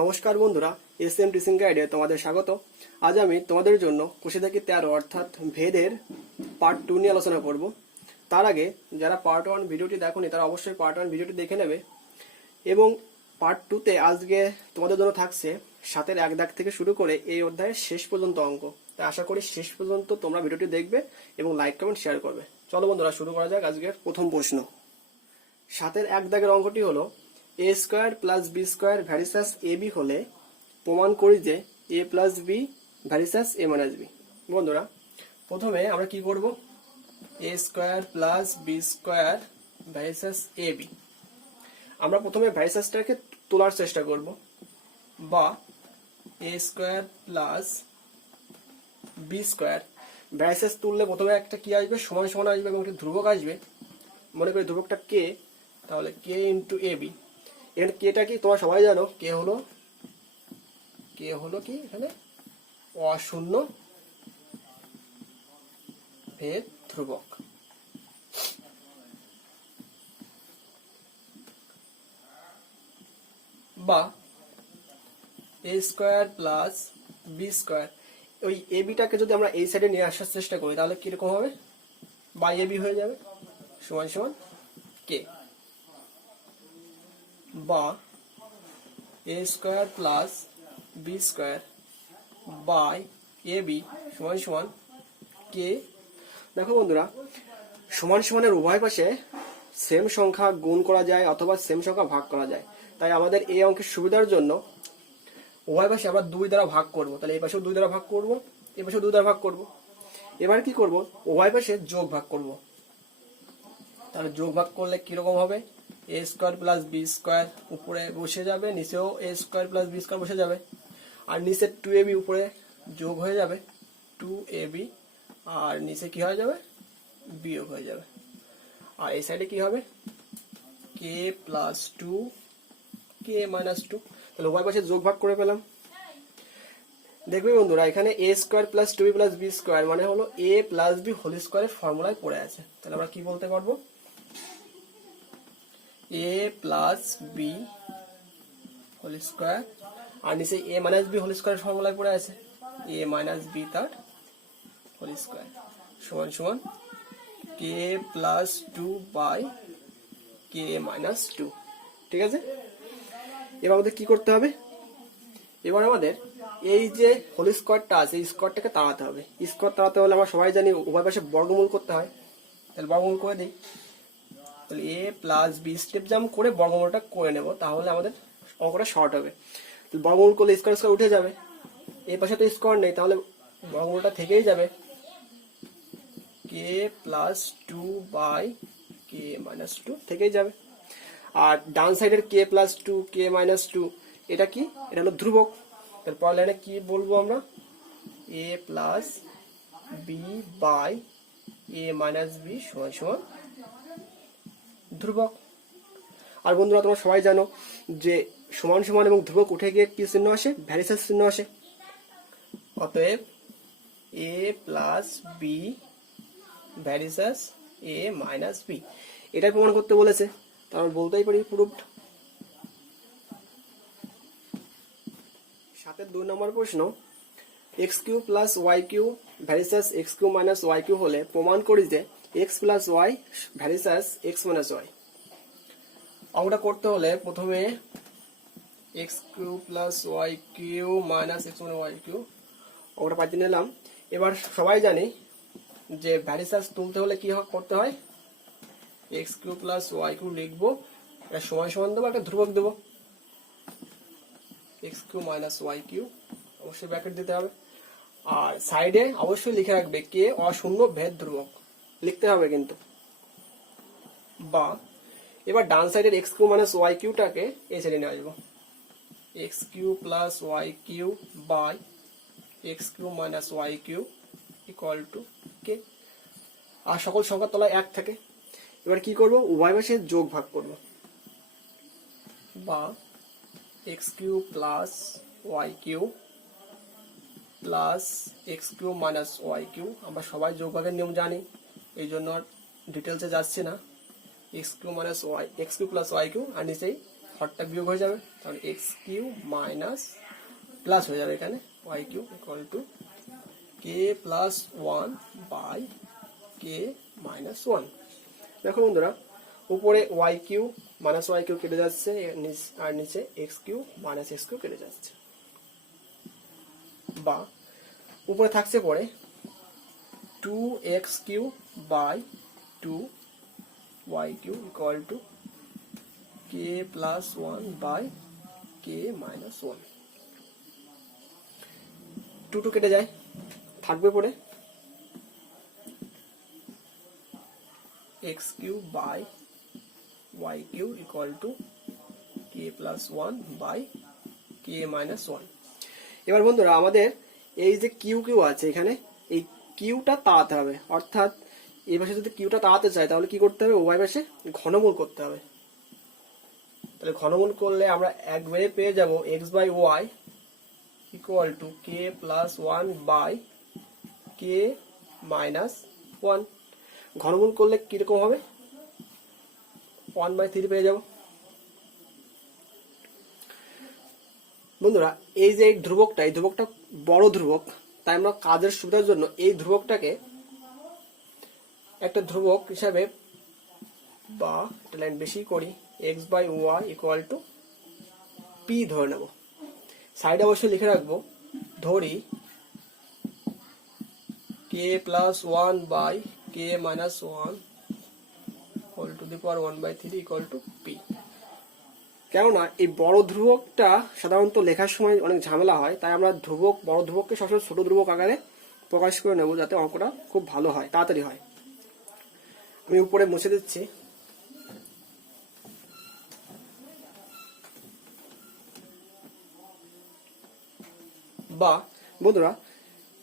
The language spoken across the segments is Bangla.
নমস্কার বন্ধুরা, এসএম টিচিং গাইডে তোমাদের স্বাগত। আজ আমি তোমাদের জন্য কোষে থেকে 13 অর্থাৎ ভেদের পার্ট 2 নিয়ে আলোচনা করব। তার আগে যারা পার্ট 1 ভিডিওটি দেখোনি তারা অবশ্যই পার্ট 1 ভিডিওটি দেখে নেবে। এবং পার্ট 2তে আজকে তোমাদের জন্য থাকছে 7-এর 1 দাগ থেকে শুরু করে এই অধ্যায়ের শেষ পর্যন্ত অঙ্ক। তাই আশা করি শেষ পর্যন্ত তোমরা ভিডিওটি দেখবে এবং লাইক কমেন্ট শেয়ার করবে। চলো বন্ধুরা, শুরু করা যাক আজকের প্রথম প্রশ্ন। 7-এর 1 দাগের অঙ্কটি হলো a square plus B square varies as a b হলে প্রমাণ করি যে a plus b varies as a minus b. বন্ধুরা, প্রথমে আমরা কি করব? a square plus B square varies as a b. আমরা প্রথমে ভ্যারিসাসটাকে তোলার চেষ্টা করব, বা a square plus B square varies as তুললে প্রথমে একটা কি আসবে? সমান সমান আসবে এবং একটা ধ্রুবক আসবে। মনে করি ধ্রুবকটা k, তাহলে k ইন্টু এ বি। এখানে কেটা কি তোমরা সবাই জানো? কে হলো কি এখানে অশূন্য ভেদ ধ্রুবক। বা A square plus B square, ওই এ বিটাকে যদি আমরা এই সাইডে নিয়ে আসার চেষ্টা করি তাহলে কিরকম হবে? বাই এ বি হয়ে যাবে সমান সমান কে। বা A square plus B square by A B সমান সমান কে। দেখো বন্ধুরা, সমান সমানের উভয় পাশে সেম সংখ্যা গুণ করা যায় অথবা সেম সংখ্যা ভাগ করা যায়। তাই আমাদের এই অঙ্কের সুবিধার জন্য উভয় পাশে আমরা 2 দ্বারা ভাগ করব। তাহলে এই পাশেও 2 দ্বারা ভাগ করব, এই পাশেও 2 দ্বারা ভাগ করব। এবার কি করব? উভয় পাশে যোগ ভাগ করব। তাহলে যোগ ভাগ করলে কিরকম হবে? এ স্কয়ার প্লাস বি স্কয়ার উপরে বসে যাবে, নিচেও এ স্কয়ার প্লাস বি স্কয়ার বসে যাবে, আর নিচে 2ab উপরে যোগ হয়ে যাবে 2ab, আর নিচে কি হয়ে যাবে? বিয়োগ হয়ে যাবে। আর এই সাইডে কি হবে? k plus 2 k minus 2। তাহলে উভয় পাশে যোগ ভাগ করে পেলাম। দেখবে বন্ধুরা, এখানে a square plus 2b plus b square মানে হলো a প্লাস b হোল স্কয়ারের ফর্মুলায় পড়ে আছে। তাহলে আমরা কি বলতে পারবো? a plus B whole square, আর নিচে a মাইনাস বি হোল স্কয়ারের ফর্মুলায় পড়ে আছে a মাইনাস বি তার হোল স্কয়ার সমান সমান k plus 2 by k minus 2। ঠিক আছে, এবার আমাদের কি করতে হবে? এবার আমাদের এই যে হোল স্কয়ারটা আছে এই স্কয়ারটাকে তাড়াতে হবে। স্কয়ার তাড়াতে হলে আমরা সবাই জানি উভয় পাশে বর্গমূল করতে হয়। তাহলে বর্গমূল করে দিই। তাহলে a plus b step jump করে বর্গমূলটা করে নেব, তাহলে আমাদের অঙ্কটা শর্ট হবে। বর্গমূল করলে স্কয়ার স্কয়ার উঠে যাবে, এই পাশে তো স্কয়ার নেই, তাহলে বর্গমূলটা থেকেই যাবে k plus 2 by k minus 2 থেকেই যাবে। আর ডান সাইডের k প্লাস 2 k মাইনাস 2 এটা কি? এটা হলো ধ্রুবক। তারপর লাইনে কি বলবো আমরা? a plus b by a minus b সমান সমান ধ্রুবক। আর বন্ধুরা, তোমরা সবাই জানো যে সমান সমান এবং ধ্রুবক উঠে গিয়ে কি চিহ্ন আসে? ভ্যারিসাস চিহ্ন আসে। অতএব a plus b varies as a minus b, এটাই প্রমাণ করতে বলেছে। তার বলতেই পারি প্রুভড। 7-এর 2 নম্বর প্রশ্ন, x cube plus Y cube varies as x cube minus Y cube হলে প্রমাণ করি যে x plus y varies as x minus y. অঙ্কটা করতে হলে প্রথমে x cube plus Y cube minus x minus Y cube অঙ্কটা পাঠিয়ে নিলাম। এবার সবাই জানি যে ভ্যারিসাস তুলতে হলে কি করতে হয়? X cube plus Y cube লিখবো, এটা সমান সমান দেবো, একটা ধ্রুবক দেবো x cube minus Y cube, অবশ্যই ব্র্যাকেট দিতে হবে। আর সাইডে অবশ্যই লিখে রাখবে কে অশূন্য ভেদ ধ্রুবক, লিখতে হবে কিন্তু। বা এবার ডান সাইডের এক্স কিউ মাইনাস ওয়াই কিউটাকে এই সাইডে নিয়ে আসবো, X cube plus Y cube by X cube minus Y cube equal to K. আর সকল সংখ্যার তলায় 1 থাকে। এবার কি করব? উভয় পাশে যোগ ভাগ করব। বা x cube plus Y cube plus x cube minus Y cube, আমরা সবাই যোগ ভাগের নিয়ম জানি, এই জন্য ডিটেলসে যাচ্ছি না। X cube minus Y, X cube plus Y cube, আর নিচেই হরটা বিয়োগ হয়ে যাবে, তাহলে এক্স কিউ মাইনাস প্লাস হয়ে যাবে এখানে y cube equal to K plus one by K minus one. দেখো বন্ধুরা, উপরে y cube minus Y cube কেটে যাচ্ছে আর নিচে x cube minus x cube কেটে যাচ্ছে, বা উপরে থাকছে পরে 2x cube by 2y cube equal to K plus one by K minus one. 2 কেটে যায়, থাকবে পরে x cube by y cube equal to K plus one by K minus one. এবার বন্ধুরা আমাদের এই যে কিউ কিউ আছে এখানে, এই কিউটা তাড়াতে হবে, অর্থাৎ এই পাশে যদি কিউটা তাড়াতে চাই তাহলে কি করতে হবে, ওয়াই পাশে ঘনমূল করতে হবে। তাহলে ঘনমূল করলে আমরা একবারে পেয়ে যাব X by Y equal to K plus one by K minus one. ঘনমূল করলে কিরকম হবে, 1/3 পেয়ে যাব। বন্ধুরা এই যে এই ধ্রুবকটা বড় ধ্রুবক, তাই আমরা কাজের সুবিধার জন্য এই ধ্রুবকটাকে একটা ধ্রুবক হিসাবে বা একটা লাইন বেশি করি, X by Y equal to P ধরে নেব। সাইডে অবশ্যই লিখে রাখবো, ধরি K plus one by K minus one whole to the power 1/3 equal to P. কেননা এই বড় ধ্রুবকটা সাধারণত লেখার সময় অনেক ঝামেলা হয়, তাই আমরা বড় ধ্রুবককে সবসময় ছোট ধ্রুবক আকারে প্রকাশ করে নেব, যাতে অঙ্কটা খুব ভালো হয়, তাড়াতাড়ি হয়। আমি উপরে মুছে দিচ্ছি। বা বন্ধুরা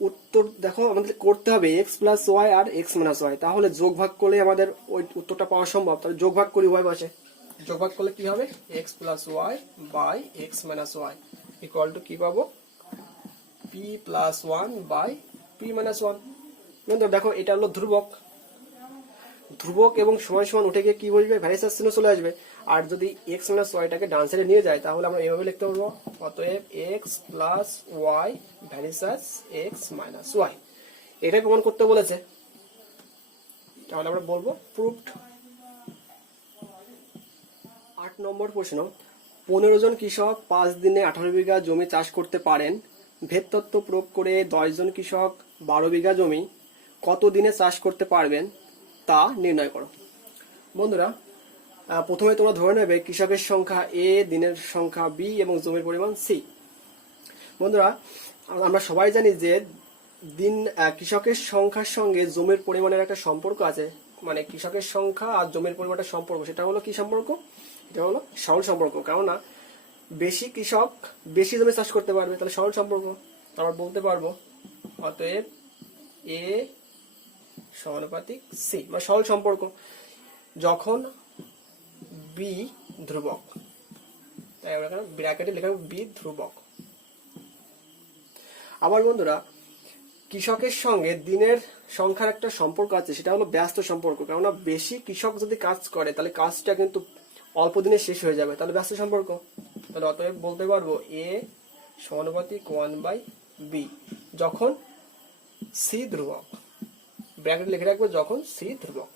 উত্তর দেখো আমাদের করতে হবে এক্স প্লাস ওয়াই আর এক্স মাইনাস ওয়াই, তাহলে যোগ ভাগ করলে আমাদের ওই উত্তরটা পাওয়া সম্ভব। তাহলে যোগ ভাগ করি ওয়াই পাশে, যোগ ভাগ করলে কি হবে, x plus y by x minus y equal to কি পাবো, p plus one by p minus one. বন্ধুরা দেখো এটা হলো ধ্রুবক, ধ্রুবক এবং সমান সমান উঠে গিয়ে কি বসবে, ভ্যারিয়েশন চিহ্ন চলে আসবে। আর যদি এক্স মাইনাস ওয়াইটাকে ডান সাইডে নিয়ে যায় তাহলে আমরা এইভাবে লিখতে পারবো, অতএব x plus y variation x minus y. এটাই প্রমাণ করতে বলেছে, তাহলে আমরা বলবো প্রুভড। 8 নম্বর প্রশ্ন, 15 জন কৃষক 5 দিনে 18 বিঘা জমি চাষ করতে পারেন। ভেদ তত্ত্ব প্রয়োগ করে 10 জন কৃষক 12 বিঘা জমি কত দিনে চাষ করতে পারবেন তা নির্ণয় করো। বন্ধুরা প্রথমে তোমরা ধরে নেবে কৃষকের সংখ্যা এ, দিনের সংখ্যা বি এবং জমির পরিমাণ সি। বন্ধুরা আমরা সবাই জানি যে কৃষকের সংখ্যার সঙ্গে জমির পরিমাণের একটা সম্পর্ক আছে, মানে কৃষকের সংখ্যা আর জমির পরিমাণের সম্পর্ক, সেটা হলো কি সম্পর্ক, এটা হলো সরল সম্পর্ক। কেননা বেশি কৃষক বেশি জমি চাষ করতে পারবে, তাহলে সরল সম্পর্ক। আমরা বলতে পারবো অতএব এ সমানুপাতিক সি, মানে সরল সম্পর্ক। যখন বি ধ্রুবক, তাই আমরা ব্র্যাকেটে লেখা বি ধ্রুবক। আবার বন্ধুরা কৃষকের সঙ্গে দিনের সংখ্যার একটা সম্পর্ক আছে, সেটা হলো ব্যস্ত সম্পর্ক। কেননা বেশি কৃষক যদি কাজ করে তাহলে কাজটা কিন্তু অল্প দিনে শেষ হয়ে যাবে, তাহলে ব্যস্ত সম্পর্ক। তাহলে অতএব বলতে পারবো এ সমানুপাতিক 1/b যখন সি ধ্রুবক, ব্র্যাকেট লিখে রাখবো যখন সি ধ্রুবক।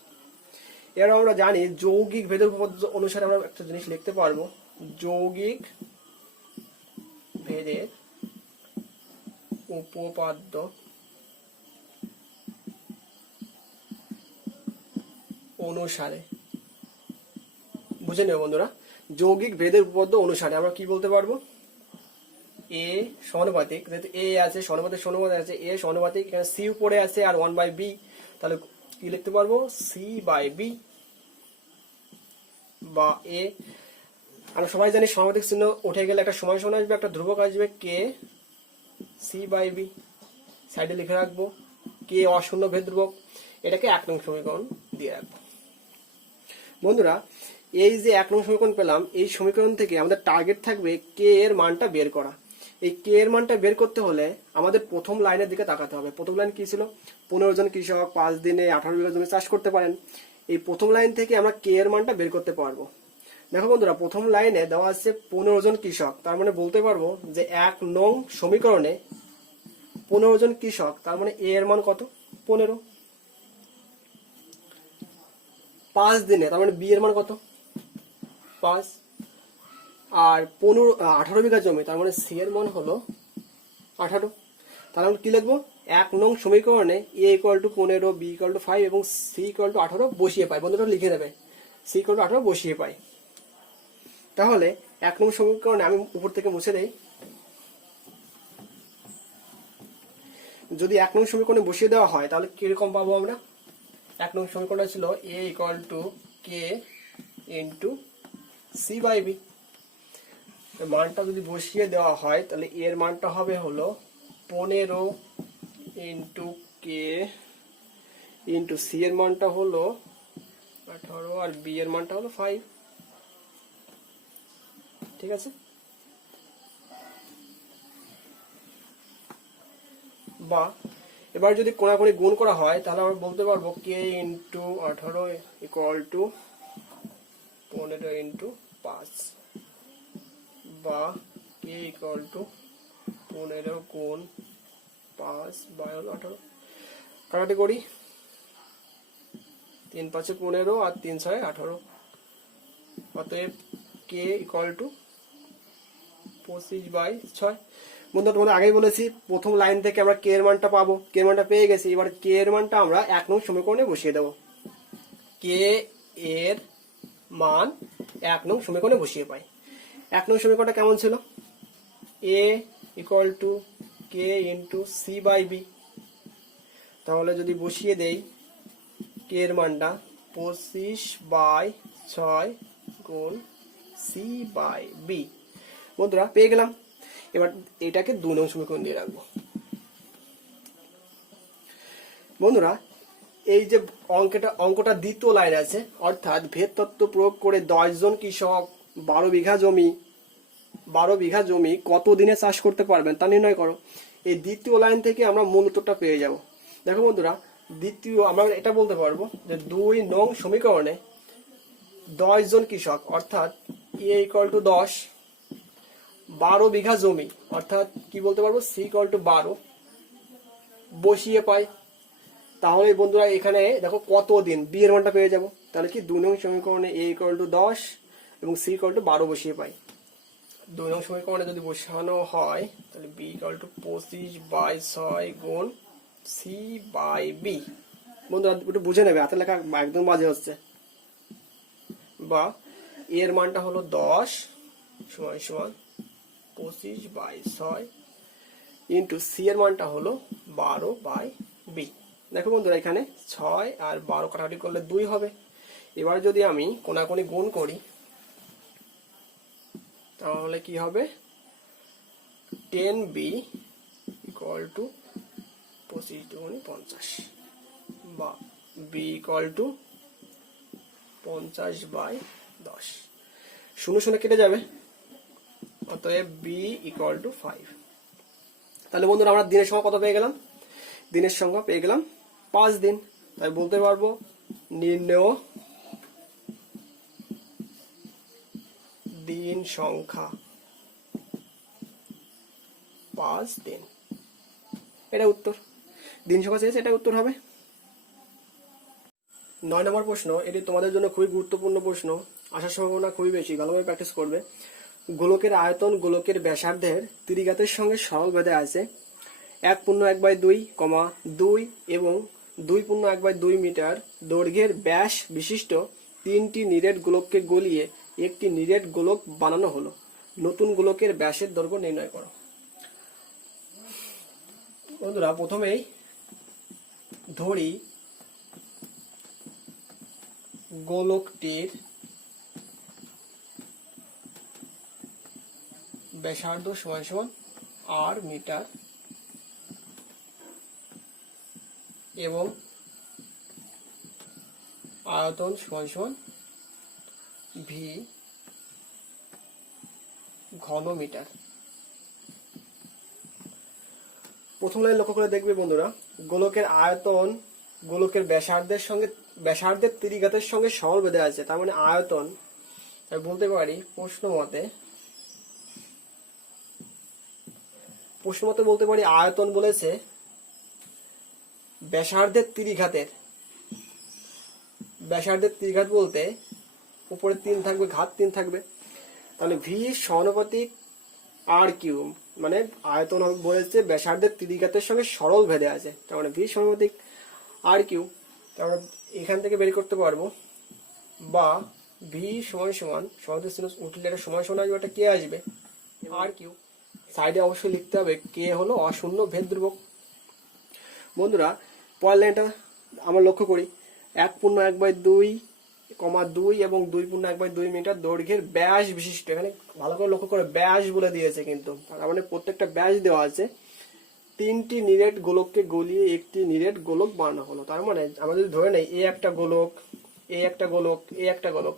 এর আমরা জানি যৌগিক ভেদের উপপাদ্য অনুসারে আমরা একটা জিনিস লিখতে পারবো, যৌগিক ভেদের উপপাদ্য অনুসারে, বুঝে নেব বন্ধুরা, যৌগিক ভেদের উপপাদ্য অনুসারে আমরা কি বলতে পারবো, এ সমানুপাতিক, যেহেতু এ আছে সমানুপাতিক আছে, এ সমানুপাতিক, এখানে সি উপরে আছে আর 1/b, তাহলে কি লিখতে পারবো, সি বাই বি। বা এ আমরা সবাই জানি সমানুপাতিক চিহ্ন উঠে গেলে একটা সমান সমান আসবে, একটা ধ্রুবক আসবে কে সি বাই বি, সাইডে লিখে রাখবো কে অশূন্য ভেদ ধ্রুবক। এটাকে 1 নং সমীকরণ দিয়ে রাখবো। বন্ধুরা এই যে 1 নং সমীকরণ পেলাম, এই সমীকরণ থেকে আমাদের টার্গেট থাকবে কে এর মানটা বের করা। এই কে এর মানটা বের করতে হলে আমাদের প্রথম লাইনের দিকে তাকাতে হবে। প্রথম লাইন কি ছিল, 15 জন কৃষক 5 দিনে 18 বিঘা জমি চাষ করতে পারেন। এই প্রথম লাইন থেকে আমরা কে এর মানটা বের করতে পারবো। দেখো বন্ধুরা, প্রথম লাইনে দেওয়া আছে 15 জন কৃষক, তার মানে বলতে পারবো যে 1 নং সমীকরণে 15 জন কৃষক, তার মানে এ এর মান কত? 15। 5 দিনে, তার মানে বি এর মান কত? 5। আর 18 বিঘা জমি, তার মানে সি এর মান হলো 18। তাহলে আমরা কি লিখবো? 1 নং সমীকরণে A equal to 15, B equal to 5 এবং সি ইকুয়াল টু 18 বসিয়ে পাই। বন্ধুরা লিখে নেবে, সি ইকুয়াল টু 18 বসিয়ে পাই। তাহলে 1 নং সমীকরণে আমি উপর থেকে মুছে দেই। যদি 1 নং সমীকরণে বসিয়ে দেওয়া হয় তাহলে কিরকম পাবো আমরা? 1 নং সমীকরণটা ছিল A equal to K into C by B. মানটা যদি বসিয়ে দেওয়া হয় তাহলে এর মানটা হবে হলো 15 ইন্টু কে ইন্টু সি এর মানটা হলো 18 আর বি এর মানটা হলো 5। ঠিক আছে? বা এবার যদি কোনাকুনি গুণ করা হয় তাহলে আমরা বলতে পারবো কে ইন্টু 18 ইকুয়াল টু 15 ইন্টু 5, বা কে ইকুয়াল টু 15 গুণ 5 বাই 18। কাটাকাটি করি, 3 5 15 আর 3 6 18। অতএব কে ইকুয়াল টু 25 বাই 6। বন্ধুরা তোমাদের আগেই বলেছি প্রথম লাইন থেকে আমরা কে এর মানটা পাবো, কে এর মানটা পেয়ে গেছি। এবার কে এর মানটা আমরা 1 নং সমীকরণে বসিয়ে দেবো। কে এর মান 1 নং সমীকরণে বসিয়ে পাই। 1 নং সমীকরণটা কেমন ছিল? A equal to K into C by B. তাহলে যদি বসিয়ে দেই কে এর মানটা 25 বাই 6 গুণ সি বাই বি। বন্ধুরা পেয়ে গেলাম। এবার এটাকে 2 নং সমীকরণ দিয়ে রাখবো। বন্ধুরা এই যে অঙ্কটা দ্বিতীয় লাইন আছে, অর্থাৎ ভেদ তত্ত্ব প্রয়োগ করে 10 জন কৃষক 12 বিঘা জমি কত দিনে চাষ করতে পারবেন তা নির্ণয় করো। এই দ্বিতীয় লাইন থেকে আমরা মূল উত্তরটা পেয়ে যাব। দেখো বন্ধুরা, আমরা এটা বলতে পারবো যে 2 নং সমীকরণে 10 জন কৃষক অর্থাৎ এ ইকুয়াল টু 10, 12 বিঘা জমি অর্থাৎ কি বলতে পারবো? সি ইকুয়াল টু 12 বসিয়ে পাই। তাহলে বন্ধুরা এখানে দেখো কত দিন, বি এর মানটা পেয়ে যাব। তাহলে কি 2 নং সমীকরণে এ ইকুয়াল টু 10 এবং সি ইকুয়াল টু 12 বসিয়ে পাই। 2 নং সমীকরণে যদি বসানো হয় তাহলে বি ইকুয়াল টু 25 বাই 6 গুণ সি বাই বি। বন্ধুরা একটু বুঝে নেবে, হাতে লেখা একদম বাজে হচ্ছে। বা এর মানটা হলো 10 সমান সমান 25 বাই 6 ইন্টু সি এর মানটা হলো 12 বাই বি। দেখো বন্ধুরা এখানে 6 আর 12 কাটাকাটি করলে 2 হবে। এবার যদি আমি কোনাকুনি গুণ করি তাহলে কি হবে? 10b ইকুয়াল টু 25 দুগুণে 50, বা b ইকুয়াল টু 50 বাই 10। 0 0 কেটে যাবে, অতএব b ইকুয়াল টু 5। তাহলে বন্ধুরা আমরা দিনের সংখ্যা কত পেয়ে গেলাম? দিনের সংখ্যা পেয়ে গেলাম 5 দিন। তাই বলতে পারবো নির্ণেয় দিন সংখ্যা 5 দিন। এটা উত্তর। দিন সংখ্যা চেয়েছে, এটা উত্তর হবে। 9 নম্বর প্রশ্ন, এটি তোমাদের জন্য খুবই গুরুত্বপূর্ণ প্রশ্ন, আসার সম্ভাবনা খুবই বেশি, ভালোভাবে প্র্যাকটিস করবে। গোলকের আয়তন গোলকের ব্যাসার্ধের ত্রিঘাতের সঙ্গে সরল বেঁধে আছে 1/1/2, 2 এবং 2/1/2 মিটার দৈর্ঘ্যের ব্যাস বিশিষ্ট 3টি নিরেট গোলককে গলিয়ে একটি নিরেট গোলক বানানো হলো। নতুন গোলকের ব্যাসের দৈর্ঘ্য নির্ণয় করো। বন্ধুরা প্রথমেই ধরি গোলকটির ব্যাসার্ধ সমান সমান r মিটার এবং আয়তন সমান সমান v ঘন মিটার। প্রথম লাইন লক্ষ্য করে দেখবে বন্ধুরা, গোলকের আয়তন গোলকের ব্যাসার্ধের ত্রিঘাতের সঙ্গে সরল বেঁধে আছে, তার মানে আয়তন আমি বলতে পারি প্রশ্ন মতে বলতে পারি আয়তন বলেছে ব্যাসার্ধের ত্রিঘাত বলতে উপরে 3 থাকবে, ঘাত 3 থাকবে, তাহলে ভি সমানুপাতিক আর কিউ, মানে আয়তন বলেছে ব্যাসার্ধের ত্রিঘাতের সঙ্গে সরল ভেদে আছে, তার মানে ভি সমানুপাতিক আর কিউ। আমরা এখান থেকে বের করতে পারবো, বা ভি সমান সমান সমানুপাতিক চিহ্ন উঠলে এটা সমান সমান আসবে, এটা কে আসবে আর কিউ। সাইডে অবশ্যই লিখতে হবে কে হলো অশূন্য ভেদ ধ্রুবক। বন্ধুরা পরের লাইনটা আমরা লক্ষ্য করি, 1.1/2, 2 এবং 2.1/2 মিটার দৈর্ঘ্যের ব্যাস বিশিষ্ট, এখানে ভালো করে লক্ষ্য করে ব্যাস বলে দিয়েছে, কিন্তু তার মানে প্রত্যেকটা ব্যাস দেওয়া আছে। 3টি নিরেট গোলককে গলিয়ে একটি নিরেট গোলক বানানো হলো। তার মানে আমরা যদি ধরে নেই এ একটা গোলক, এ একটা গোলক, এ একটা গোলক,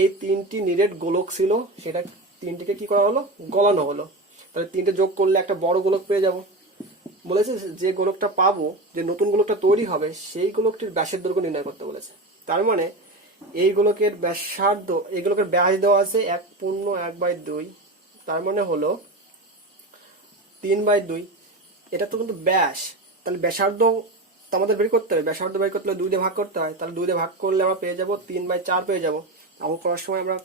এই 3টি নিরেট গোলক ছিল, সেটা 3টিকে কি করা হলো, গলানো হলো। তাহলে 3টে যোগ করলে একটা বড় গোলক পেয়ে যাব। বলেছে যে গোলকটা পাবো, যে নতুন গোলকটা তৈরি হবে, সেই গোলকটির ব্যাসের দৈর্ঘ্য নির্ণয় করতে বলেছে। তার মানে এই গোলকের ব্যাসার্ধ, এই গোলকের ব্যাস দেওয়া আছে 1.1/2, তার মানে হলো 3/2। এটা তো কিন্তু ব্যাস, তাহলে ব্যাসার্ধ তো আমাদের বের করতে হবে। ব্যাসার্ধ বের করতে হলে 2 দিয়ে ভাগ করতে হয়, তাহলে 2 দিয়ে ভাগ করলে আমরা পেয়ে যাব 3/4 পেয়ে যাব। অঙ্ক করার সময় আমরা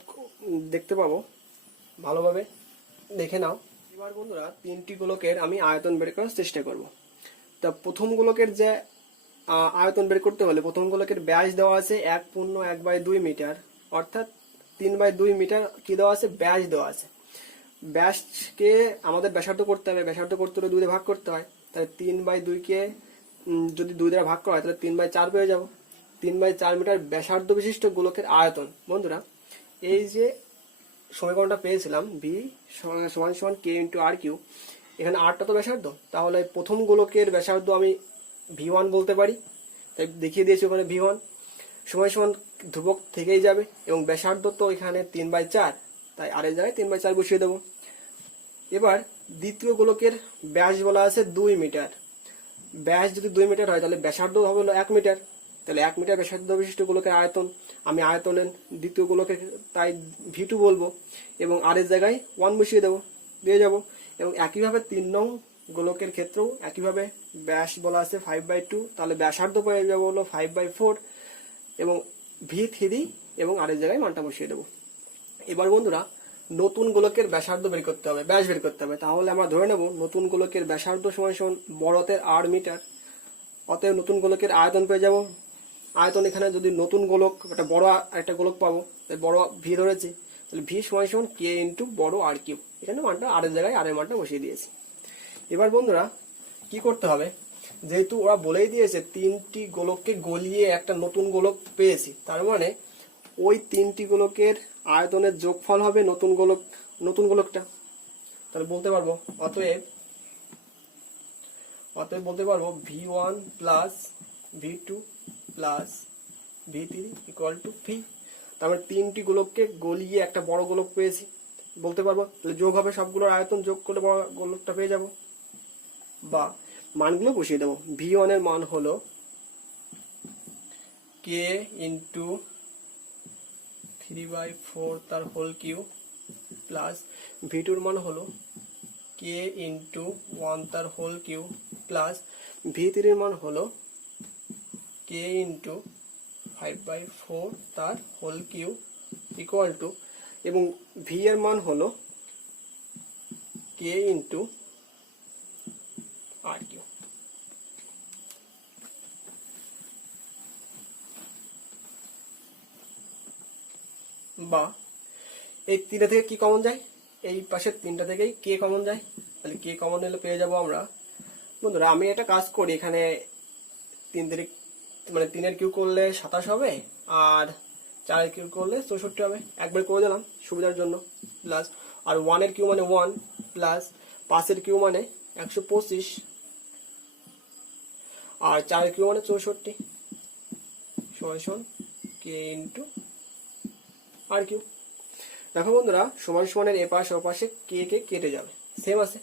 দেখতে পাবো, ভালোভাবে দেখে নাও। এবার বন্ধুরা 3টি গোলকের আমি আয়তন বের করার চেষ্টা করব। তা প্রথম গোলকের যে আয়তন বের করতে হলে প্রথম গোলকের ব্যাস দেওয়া আছে 1.1/2 মিটার, অর্থাৎ 3/2 মিটার কি দেওয়া আছে, ব্যাস দেওয়া আছে। ব্যাসকে আমাদের ব্যাসার্ধ করতে হবে, ব্যাসার্ধ করতে হলে 2 দিয়ে ভাগ করতে হয়, তাহলে 3/2কে যদি 2 দ্বারা ভাগ করা হয় তাহলে 3/4 পেয়ে যাব। 3/4 মিটার ব্যাসার্ধ বিশিষ্ট গোলকের আয়তন। বন্ধুরা এই যে সমীকরণটা পেয়েছিলাম ভি সমান সমান কে ইন্টু আর কিউ, এখানে আরটা তো ব্যাসার্ধ, তাহলে প্রথম গোলকের ব্যাসার্ধ আমি V1 বলতে পারি, তাই দেখিয়ে দিয়েছি ওখানে V1 সমান সমান ধ্রুবক থেকেই যাবে, এবং ব্যাসার্ধ তো এখানে 3/4, তাই আর এর জায়গায় 3/4 বসিয়ে দেবো। এবার দ্বিতীয় গোলকের ব্যাস বলা আছে 2 মিটার। ব্যাস যদি 2 মিটার হয় তাহলে ব্যাসার্ধ হবে হলো 1 মিটার, তাহলে 1 মিটার ব্যাসার্ধ বিশিষ্ট গোলকের আয়তন আমি আয়তনের দ্বিতীয় গোলকের তাই V2 বলবো, এবং আর এর জায়গায় 1 বসিয়ে দিয়ে যাব। এবং একইভাবে 3 নং গোলকের ক্ষেত্রেও একইভাবে ব্যাস বলা আছে 5/2, তাহলে ব্যাসার্ধ পেয়ে যাবো হলো 5/4, এবং V3 এবং আর এর জায়গায় মানটা বসিয়ে দেবো। এবার বন্ধুরা নতুন গোলকের ব্যাসার্ধ বের করতে হবে, ব্যাস বের করতে হবে। তাহলে আমরা ধরে নেব নতুন গোলকের ব্যাসার্ধ সমান সমান বড়তের আর মিটার, অতএব নতুন গোলকের আয়তন পেয়ে যাব। আয়তন এখানে যদি নতুন গোলক একটা বড় একটা গোলক পাবো, তাই বড় ভি ধরেছি, তাহলে ভি সমান সমান কে ইন্টু বড় আর কিউ, এখানে মানটা আর এর জায়গায় আর এর মানটা বসিয়ে দিয়েছি। এবার বন্ধুরা কি করতে হবে, যেহেতু ওরা বলেই দিয়েছে 3টি গোলককে গলিয়ে একটা নতুন গোলক পেয়েছি, তার মানে ওই 3টি গোলকের আয়তনের যোগফল হবে নতুন গোলকটা। তাহলে বলতে পারবো অতএব বলতে পারবো V1 plus V2 plus V3 equal to V। তারপরে 3টি গোলককে গলিয়ে একটা বড় গোলক পেয়েছি, বলতে পারবো তাহলে যোগ হবে সবগুলোর আয়তন, যোগ করলে বড় গোলকটা পেয়ে যাব, বা মানগুলো বসিয়ে দেবো। V1 এর মান হলো K ইন্টু 3/4 তার হোল কিউ, প্লাস V2 এর মান হলো K ইন্টু 1 তার হোল কিউ, প্লাস V3 এর মান হলো K ইন্টু 5/4 তার হোল কিউ ইকুয়াল টু, এবং V এর মান হলো K ইন্টু আর কিউ। বা এই 3টা থেকে কি কমন যায়, এই পাশের 3টা থেকেই কে কমন যায়, তাহলে কে কমন নিলে পেয়ে যাব আমরা। বন্ধুরা আমি একটা কাজ করি, এখানে 3 কিউ করলে 27 হবে, আর 4 কিউ করলে 64 হবে, একবার করে দিলাম সুবিধার জন্য, প্লাস আর 1 এর কিউ মানে 1, প্লাস 5 এর কিউ মানে 125, আর 4 এর কিউ মানে 64 সমান কে ইন্টু আর কিউ। দেখো বন্ধুরা সমান সমানের এপাশ ওপাশে কে কে কেটে যাবে, সেম আছে।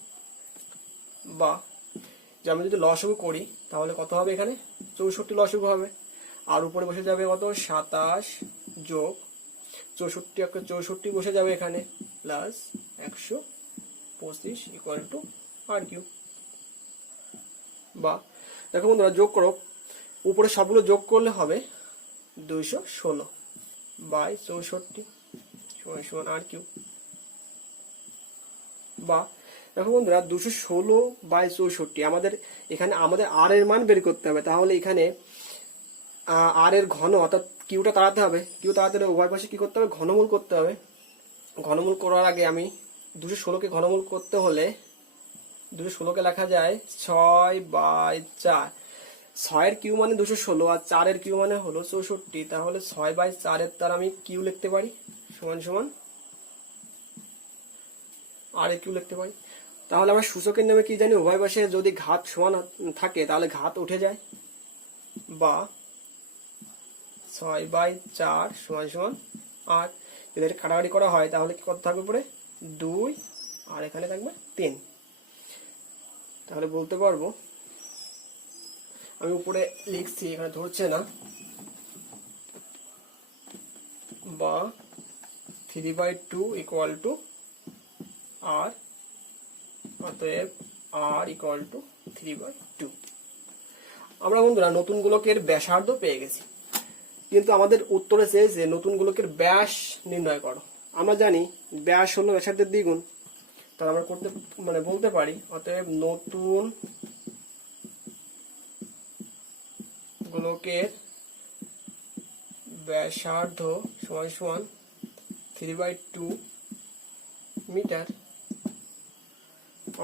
বা যে আমি যদি লসাগু করি তাহলে কত হবে, এখানে 64 লসাগু হবে, আর উপরে বসে যাবে কত 27 যোগ 64 বসে যাবে এখানে, plus 125 equal to r cube. বা দেখো বন্ধুরা, যোগ করো, উপরে সবগুলো যোগ করলে হবে 216 বাই 64 সমান সমান আর কিউ। বা দেখো বন্ধুরা, 216 বাই 64, আমাদের এখানে আমাদের আর এর মান বের করতে হবে। তাহলে এখানে আর এর ঘন অর্থাৎ কিউটা তাড়াতে হবে। কিউ তাড়াতে হলে উভয় পাশে কি করতে হবে, ঘনমূল করতে হবে। ঘনমূল করার আগে আমি 216কে ঘনমূল করতে হলে 216কে লেখা যায় 6/4। 6 এর কিউ মানে 216 আর 4 এর কিউ মানে হলো 64। তাহলে 6/4 এর তার আমি কিউ লিখতে পারি সমান সমান আর এর কিউ লিখতে পারি। তাহলে আমরা সূচকের নামে কি জানি, উভয় পাশে যদি ঘাত সমান থাকে তাহলে ঘাত উঠে যায়। বা 6/4 সমান সমান 8। যদি এটা কাটাকাটি করা হয় তাহলে কি কত থাকবে পরে, 2 আর এখানে থাকবে 3। তাহলে বলতে পারবো, আমি উপরে লিখছি এখানে ধরছে না, বা 3/2 ইকুয়াল টু আর, অতএব আর ইকুয়াল টু 3/2। আমরা বন্ধুরা নতুন গোলকের ব্যাসার্ধ পেয়ে গেছি, কিন্তু আমাদের উত্তরে চেয়েছে নতুন গোলকের ব্যাস নির্ণয় করো। আমরা জানি ব্যাস হলো ব্যাসার্ধের দ্বিগুণ, তাহলে আমরা বলতে পারি অতএব নতুন গোলকের ব্যাসার্ধ সমান সমান 3/2 মিটার।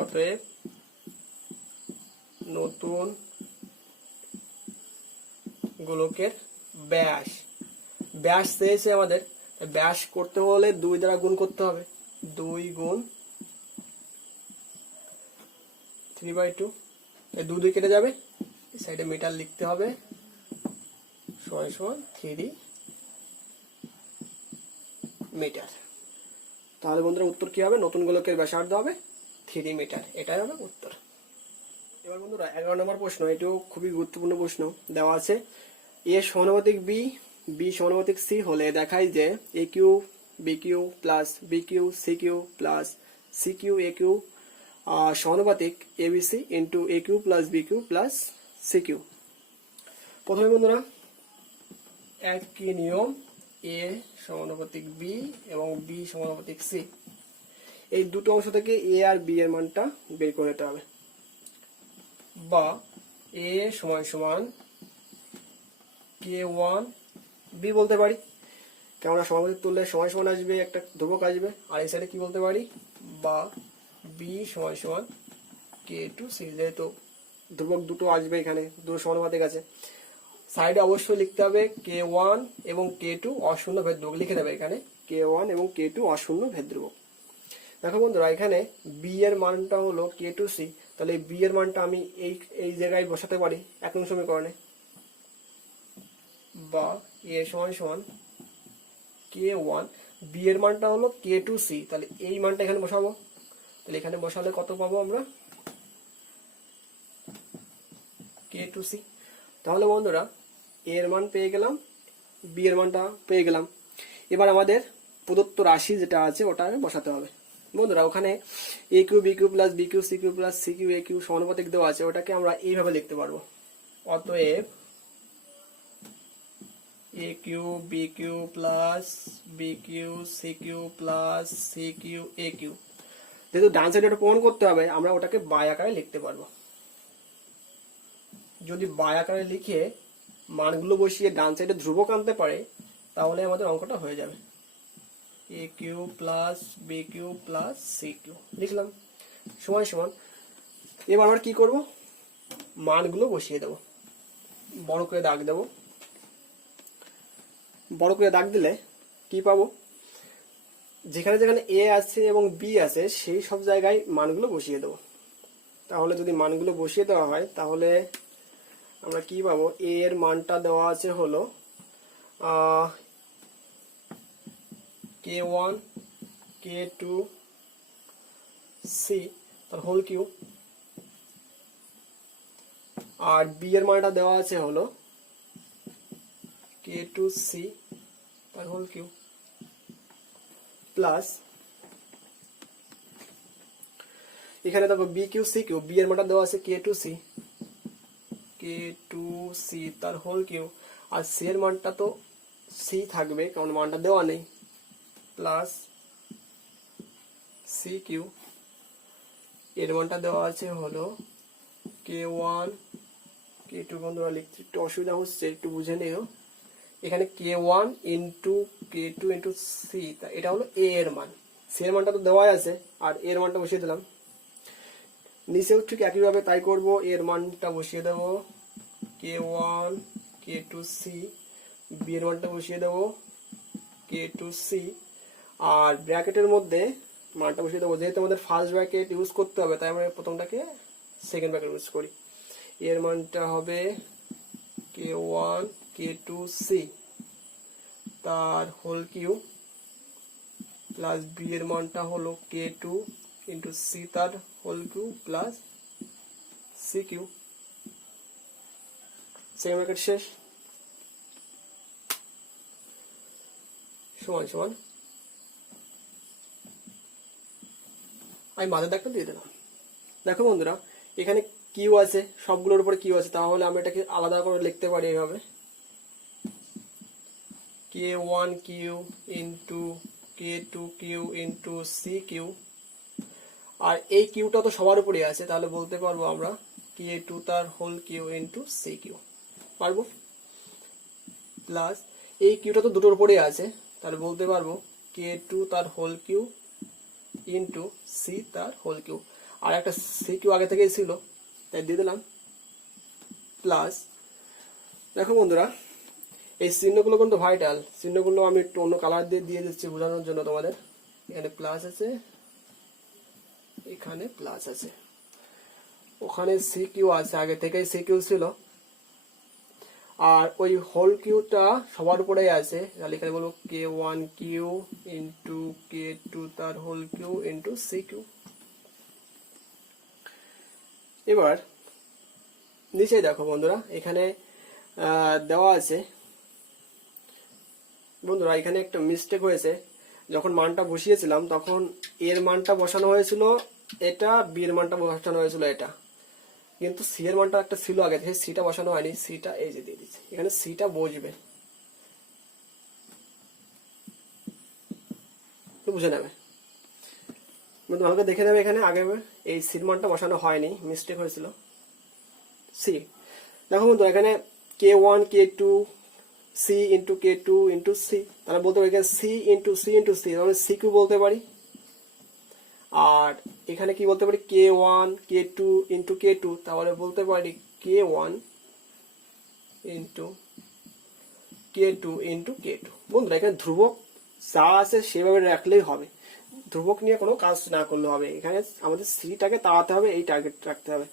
অতএব নতুন গোলকের ব্যাস, ব্যাস চেয়েছে আমাদের, ব্যাস করতে হলে 2 দ্বারা গুণ করতে হবে। 2 গুণ 3/2, 2 2 কেটে যাবে, এই সাইডে মিটার লিখতে হবে সমান সমান 3 মিটার। তাহলে বন্ধুরা উত্তর কি হবে, নতুন গোলকের ব্যাসার্ধ হবে 3 মিটার। এটাই হবে উত্তর। এবার বন্ধুরা 11 নম্বর প্রশ্ন, এটিও খুবই গুরুত্বপূর্ণ প্রশ্ন। দেওয়া আছে এ সমানুপাতিক বি, বি সমানুপাতিক সি হলে দেখায় যে A cube B cube plus B cube C cube plus C cube A cube সমানুপাতিক ABC into A cube plus B cube plus C cube. প্রথমে বন্ধুরা একই নিয়ম, এ সমানুপাতিক বি এবং বি সমানুপাতিক সি, এই দুটো অংশ থেকে এ আর বি এর মানটা বের করে নিতে হবে। বা এ সমান সমান k1 বি বলতে পারি, কেননা সমানুপাতিক তুললে সমান সমান আসবে, একটা ধ্রুবক আসবে। আর এই সাইডে কি বলতে পারি, বা বি সমান সমান k2 সি, যেহেতু ধ্রুবক দুটো আসবে, এখানে দুটো সমানুপাতিক আছে। সাইডে অবশ্যই লিখতে হবে k1 এবং k2 অশূন্য ভেদ ধ্রুবক, লিখে দেবে এখানে k1 এবং k2 অশূন্য ভেদ ধ্রুবক। দেখো বন্ধুরা, এখানে বি এর মানটা হলো k2 সি, তাহলে এই বি এর মানটা আমি এই জায়গায় বসাতে পারি 1 নং সমীকরণে। বা এ সমান সমান k1, বি এর মানটা হলো k2 সি, তাহলে এই মানটা এখানে বসাবো। তাহলে এখানে বসালে কত পাবো আমরা, k2 সি। তাহলে বন্ধুরা এর মান পেয়ে গেলাম, বি এর মানটা পেয়ে গেলাম। এবার আমাদের প্রদত্ত রাশি যেটা আছে ওটা বসাতে হবে। বন্ধুরা ওখানে A cube B cube plus B cube C cube plus C cube A cube সমানুপাতিক দেওয়া আছে, ওটাকে আমরা এইভাবে লিখতে পারবো। অতএব A cube B cube plus B cube C cube plus C cube A cube, যেহেতু ডান সাইডে ওটা প্রমাণ করতে হবে, আমরা ওটাকে বাই আকারে লিখতে পারবো। যদি বাই আকারে লিখে মানগুলো বসিয়ে ডান সাইডে ধ্রুবক আনতে পারে তাহলে আমাদের অঙ্কটা হয়ে যাবে। A cube plus B cube plus C cube লিখলাম সমান সমান। এবার আমরা কি করব, মানগুলো বসিয়ে দেব, বড় করে দাগ দেব। বড় করে দাগ দিলে কি পাবো, যেখানে যেখানে এ আছে এবং বি আছে সেই সব জায়গায় মানগুলো বসিয়ে দেব। তাহলে যদি মানগুলো বসিয়ে দেওয়া হয় তাহলে আমরা কি পাবো, এ এর মানটা দেওয়া আছে হলো k1 k2 সি তার হোল কিউ, আর বি এর মানটা দেওয়া আছে হলো k2 সি তার হোল কিউ। প্লাস এখানে দেখো b cube C cube, b এর মানটা দেওয়া আছে কে টু সি তার হোল কিউ, আর সি এর মানটা তো সি থাকবে কারণ মানটা দেওয়া নেই, প্লাস সি কিউ এর মানটা দেওয়া আছে হলো কে ওয়ান কে টু। বন্ধুরা লিখতে একটু অসুবিধা হচ্ছে, একটু বুঝে নিও। এখানে কে ওয়ান ইন্টু কে টু ইন্টু সি, এটা হলো এ এর মান, সি এর মানটা তো দেওয়াই আছে আর এর মানটা বসিয়ে দিলাম। নিচেও ঠিক একইভাবে তাই করব, এর মানটা বসিয়ে দেব কে one k two C, B এর মানটা বসিয়ে দেব কে টু সি, আর ব্র্যাকেটের মধ্যে মানটা বসিয়ে দেবো। যেহেতু আমাদের ফার্স্ট ব্র্যাকেট ইউজ করতে হবে তাই আমরা প্রথমটাকে সেকেন্ড ব্র্যাকেট ইউজ করি। এর মানটা হবে k one k two c তার হোল কিউ, প্লাস বি এর মানটা হলো কে টু ইন্টু সি তার whole cube plus C cube. Second bracket শেষ, সমান সমান আমি মাঝের দাগটা দিয়ে দিলাম। দেখো বন্ধুরা এখানে কিউ আছে, সবগুলোর উপরে কিউ আছে, তাহলে আমরা এটাকে আলাদা করে লিখতে পারি এইভাবে, কে ওয়ান কিউ ইন্টু কে two cube into C cube, আর এই কিউটা তো সবার উপরে আছে তাহলে বলতে পারবো আমরা কে টু তার whole cube into C cube পারবো, প্লাস এই কিউটা তো দুটোর উপরে আছে তাহলে বলতে পারবো কে টু তার হোল কিউ ইন্টু সি তার হোল কিউ, আর একটা সি কিউ আগে থেকেই ছিল তাই দিয়ে দিলাম, প্লাস দেখো বন্ধুরা এই চিহ্নগুলো কিন্তু ভাইটাল, চিহ্নগুলো আমি একটু অন্য কালার দিয়ে দিয়ে দিচ্ছি বোঝানোর জন্য তোমাদের। এখানে প্লাস আছে, এখানে প্লাস আছে, ওখানে সি কিউ আছে, আগে থেকেই সি কিউ ছিল, আর ওই হোল কিউটা সবার উপরেই আছে তাহলে এখানে বলবো কে ওয়ান কিউ ইন্টু কে টু তার whole cube into C cube. এবার নিচে দেখো বন্ধুরা এখানে দেওয়া আছে, বন্ধুরা এখানে একটা মিস্টেক হয়েছে, যখন মানটা বসিয়েছিলাম তখন এর মানটা বসানো হয়েছিল এটা, বি এর মানটা বসানো হয়েছিল এটা, কিন্তু সি এর মানটা একটা ছিল আগে থেকে, সিটা বসানো হয়নি, সিটা এই যে দিয়ে দিচ্ছি, এখানে সিটা বসবে, বুঝে নেবে ভালো করে দেখে নেবে। এখানে আগে এই সির মানটা বসানো হয়নি, মিস্টেক হয়েছিল। সি দেখো বন্ধু এখানে k one k two c into কে টু ইন্টু সি, তাহলে বলতে পারি এখানে c into c into c, তাহলে সি কিউ বলতে পারি, আর এখানে কি বলতে পারি k one k two into কে টু, তাহলে বলতে পারি কে ওয়ান ইন্টু কে টু ইন্টু কে টু। বন্ধুরা এখানে ধ্রুবক যা আছে সেভাবে রাখলেই হবে, ধ্রুবক নিয়ে কোনো কাজ না করলে হবে, এখানে আমাদের সিটাকে তাড়াতে হবে, এই টার্গেট রাখতে হবে।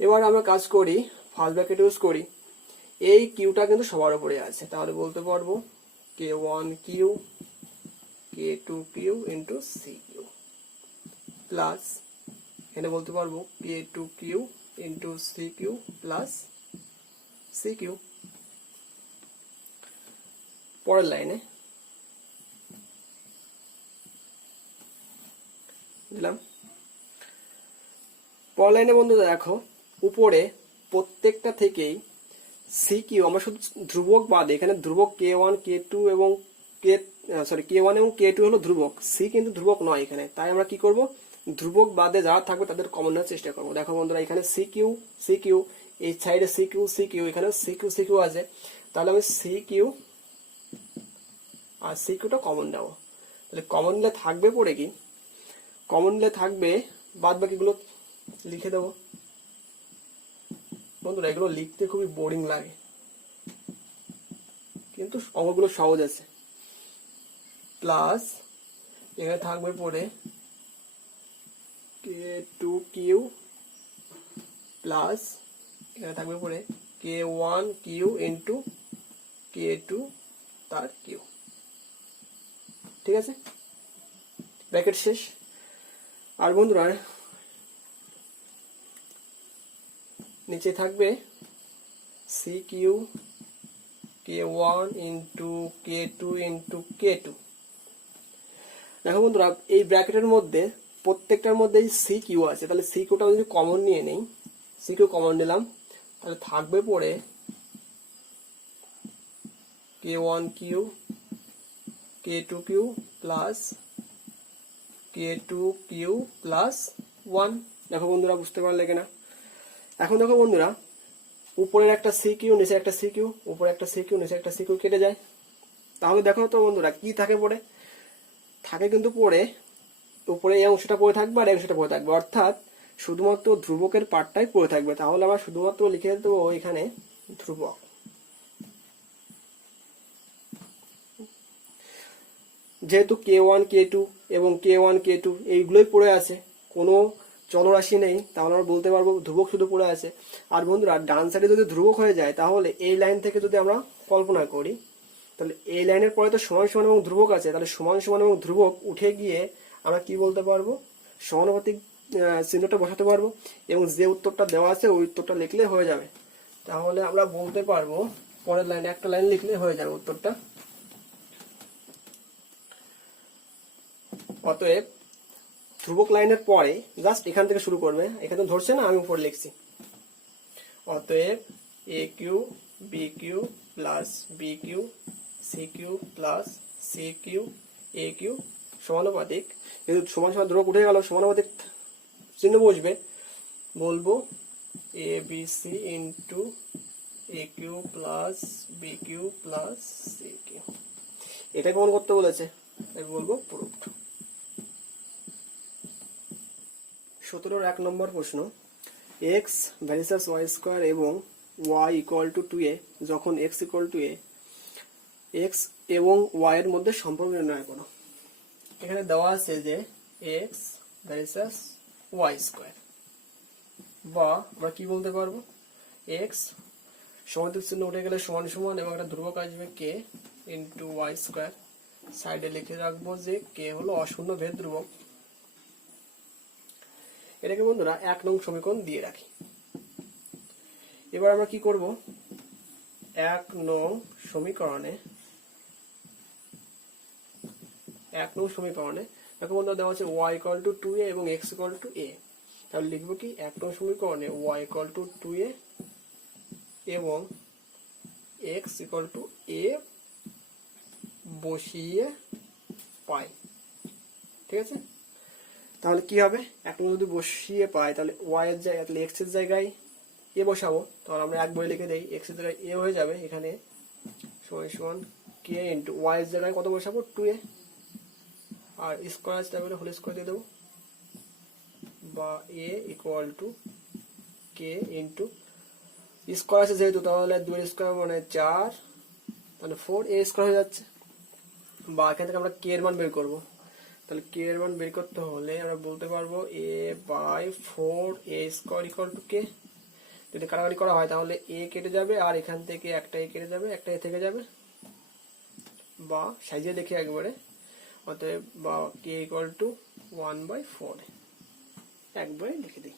এবার আমরা কাজ করি ফার্স্ট ব্র্যাকেট ইউজ করি, এই কিউটা কিন্তু সবার উপরে আছে তাহলে বলতে পারবো K one cube K two cube into C cube, plus এখানে বলতে পারবো কে two cube into C cube plus C cube. পরের লাইনে দিলাম, পরের লাইনে বন্ধু দেখো উপরে প্রত্যেকটা থেকেই সি কিউ আমরা শুধু ধ্রুবক বাদে, এখানে ধ্রুবক কে ওয়ান কে টু এবং কে ওয়ান এবং কে টু হলো ধ্রুবক, সি কিন্তু ধ্রুবক নয় এখানে, তাই আমরা কি করব ধ্রুবক বাদে যারা থাকবে তাদের কমন নেওয়ার চেষ্টা করবো। দেখো বন্ধুরা এখানে সি কিউ এই সাইডে সি কিউ এখানে সি কিউ আছে, তাহলে আমি সি কিউ আর সি কিউটা কমন নেবো, তাহলে কমন নিলে থাকবে পড়ে কি, কমন নিলে থাকবে বাদ বাকিগুলো লিখে দেবো। বন্ধুরা এগুলো লিখতে খুবই বোরিং লাগে কিন্তু অঙ্কগুলো সহজ আছে, প্লাস এখানে থাকবে পরে কে টু কিউ প্লাস এখানে থাকবে পরে কে ওয়ান কিউ ইন্টু কে টু তার কিউ, ঠিক আছে ব্র্যাকেট শেষ। আর বন্ধুরা নিচে থাকবে সি কিউ কে ওয়ান ইন্টু কে টু ইন্টু কে টু, দেখো বন্ধুরা, এই ব্র্যাকেটের মধ্যে প্রত্যেকটার মধ্যে সি কিউ আছে, তাহলে সি কিউটা যদি কমন নিয়ে নেই, সি কিউ কমন নিলাম, তাহলে থাকবে পড়ে k1 cube k2 cube plus k2 cube plus 1। দেখো বন্ধুরা, বুঝতে পারলে কিনা? এখন দেখো বন্ধুরা, উপরের একটা সি কিউ, নিচে একটা সি কিউ, উপরে একটা সি কিউ, নিচে একটা সি কিউ কেটে যায়। তাহলে দেখো তো বন্ধুরা, কি থাকে পড়ে? থাকে কিন্তু পড়ে উপরে এই অংশটা পড়ে থাকবে আর এই অংশটা পড়ে থাকবে, অর্থাৎ শুধুমাত্র ধ্রুবকের পার্টটাই পড়ে থাকবে। তাহলে আমরা শুধুমাত্র লিখে দেবো এখানে ধ্রুবক। যেহেতু k1 k2 এবং k1 k2 এইগুলোই পড়ে আছে, কোনো চলরাশি নেই, তাহলে আমরা বলতে পারবো ধ্রুবক শুধু পড়ে আছে। আর বন্ধুরা, ডান সাইডে যদি ধ্রুবক হয়ে যায়, তাহলে এই লাইন থেকে যদি আমরা কল্পনা করি, তাহলে এই লাইনের পরে তো সমান সমান এবং ধ্রুবক আছে, তাহলে সমান সমান এবং ধ্রুবক উঠে গিয়ে আমরা কি বলতে পারবো? সমানুপাতিক চিহ্নটা বসাতে পারবো এবং যে উত্তরটা দেওয়া আছে ওই উত্তরটা লিখলে হয়ে যাবে। তাহলে আমরা বলতে পারবো পরের লাইনে একটা লাইন লিখলে হয়ে যাবে উত্তরটা। অতএব ধ্রুবক লাইনের পরে জাস্ট এখান থেকে শুরু করবে, এখানে ধরছে না, আমি উপর লিখছি। অতএব A cube B cube plus B cube C cube plus C cube A cube সমানুপাতিক, যেহেতু সমান সমান ধ্রুবক উঠে গেল, সমানুপাতিক চিহ্ন বসবে, বলবো A B C into A cube plus B cube plus C cube. এটা কেমন করতে বলেছে? বলবো প্রুফড। 17 1 নম্বর প্রশ্ন, এক্স ভার্সাস ওয়াই স্কোয়ার এবং ওয়াই ইকুয়াল টু 2a যখন x equal to a, x এবং ওয়াই এর মধ্যে সম্পর্ক নির্ণয় করো। এখানে দেওয়া আছে যে এক্স ভার্সাস ওয়াই স্কোয়ার, বা আমরা কি বলতে পারবো, এক্স সমান্তরাল চিহ্ন উঠে গেলে সমান সমান এবং একটা ধ্রুবক আসবে কে ইন্টু ওয়াই স্কোয়ার। সাইডে লিখে রাখবো যে কে হলো অশূন্য ভেদ ধ্রুবক। এটাকে বন্ধুরা 1 নং সমীকরণ দিয়ে রাখি। এবার আমরা কি করব, 1 নং সমীকরণে দেখো বন্ধুরা, দেওয়া আছে y ইকুয়াল টু 2a এবং x ইকুয়াল টু a। তাহলে লিখবো কি, 1 নং সমীকরণে y ইকুয়াল টু 2a এবং x ইকুয়াল টু a বসিয়ে পাই। ঠিক আছে? তাহলে কি হবে, 1 নং যদি বসিয়ে পাই, তাহলে y এর জায়গায়, তাহলে x এর জায়গায় a বসাবো। তাহলে আমরা এক বই লিখে দেই, x এর জায়গায় a হয়ে যাবে, এখানে সমান সমান k ইন্টু y এর জায়গায় কত বসাবো, 2a, আর স্কোয়ার আসতে হবে হোল স্কোয়ার দিয়ে দেবো, বা a equal to k into square আছে যেহেতু, তাহলে 2 এর স্কোয়ার মানে 4, তাহলে 4a স্কোয়ার হয়ে যাচ্ছে। বা এখান থেকে আমরা k এর মান বের করবো, তাহলে k এর মান বের করতে হলে আমরা বলতে পারবো a by 4a square equal to k। যদি কাটাকাটি করা হয় তাহলে a কেটে যাবে, আর এখান থেকে একটা a কেটে যাবে, একটা a থেকে যাবে, বা সাইজে লিখে একবারে, অতএব বা k ইকুয়াল টু 1/4 একবারে লিখে দিই।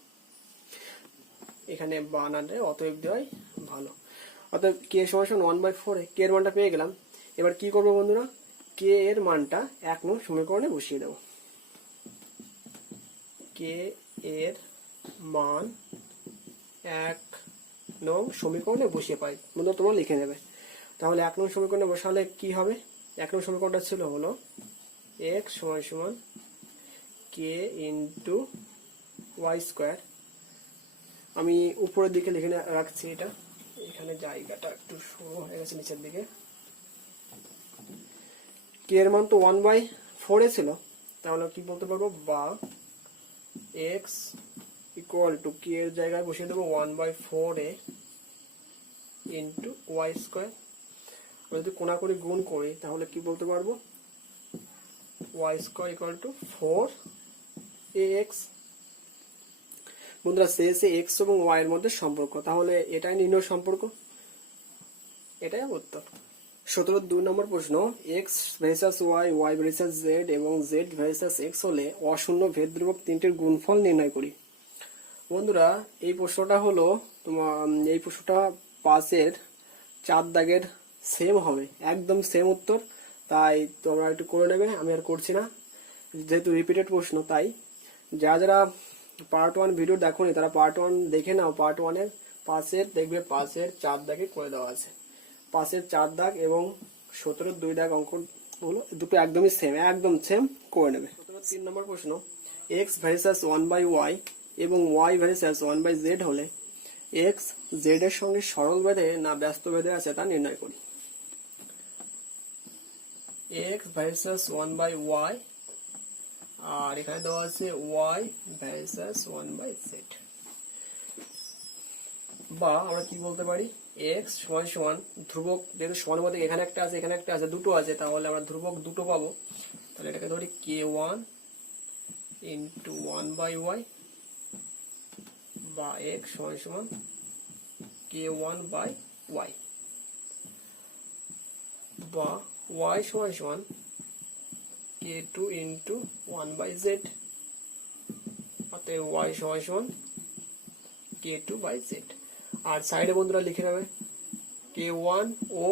এখানে বানানটা অতএব দেওয়াই ভালো। অতএব k সমান 1/4, k এর মানটা পেয়ে গেলাম। এবার কি করবো বন্ধুরা, k এর মানটা 1 নং সমীকরণে বসিয়ে দেবো। k এর মান 1 নং সমীকরণে বসিয়ে পাই, বন্ধুরা তোমরা লিখে নেবে। তাহলে 1 নং সমীকরণে বসালে কি হবে, 1 নং সমীকরণটা ছিল হলো x সমান সমান k ইন্টু ওয়াই স্কোয়ার। আমি উপরের দিকে লিখে রাখছি, এটা এখানে জায়গাটা একটু সরু হয়ে গেছে নিচের দিকে। k এর মান তো 1/4 ছিল, তাহলে কি বলতে পারবো, বা x ইকুয়াল টু k এর জায়গায় বসিয়ে দেবো 1/4a ইন্টু ওয়াই স্কোয়ার। যদি কোণাকুণি গুণ করি তাহলে কি বলতে পারবো, Y square equal two 4ax। বন্ধুরা, শেষে x এবং y এর মধ্যে সম্পর্ক, তাহলে এটাই নির্ণয় সম্পর্ক, এটাই উত্তর। 17 2 নম্বর প্রশ্ন, x versus y, y versus z এবং z ভার্সাস x হলে অশূন্য ভেদ ধ্রুবক তিনটির গুণফল নির্ণয় করি। বন্ধুরা, এই প্রশ্নটা হলো এই প্রশ্নটা পাশের 4 দাগের সেম হবে, একদম সেম উত্তর, তাই তোমরা একটু করে নেবে, আমি আর করছি না। যেহেতু রিপিটেড প্রশ্ন, তাই যারা যারা পার্ট 1 ভিডিও দেখোনি তারা পার্ট 1 দেখে নাও। পার্ট 1 এর পাশের দেখবে পাশের 4 দাগে করে দেওয়া আছে। পাশের 4 দাগ এবং 17 2 দাগ অঙ্ক হলো দুটো একদমই সেম, একদম সেম করে নেবে। 3 নম্বর প্রশ্ন, x ভার্সাস 1/y এবং y ভার্সাস 1/z হলে x z এর সঙ্গে সরল বেঁধে না ব্যস্ত বেঁধে আছে তা নির্ণয় করি। x ভার্সাস 1/y আর এখানে দেওয়া আছে y ভার্সাস 1/z, বা আমরা কি বলতে পারি x সমান সমান ধ্রুবক, যেহেতু সমানুপাতিক এখানে একটা আছে এখানে একটা আছে, দুটো আছে, তাহলে আমরা ধ্রুবক দুটো পাবো। তাহলে এটাকে ধরি k1 ইন্টু 1/y বা x সমান সমান k1/y বা y সমান সমান k2 ইন্টু 1/z, অতএব y সমান সমান k2/z। আর সাইডে বন্ধুরা লিখে নেবে k1 ও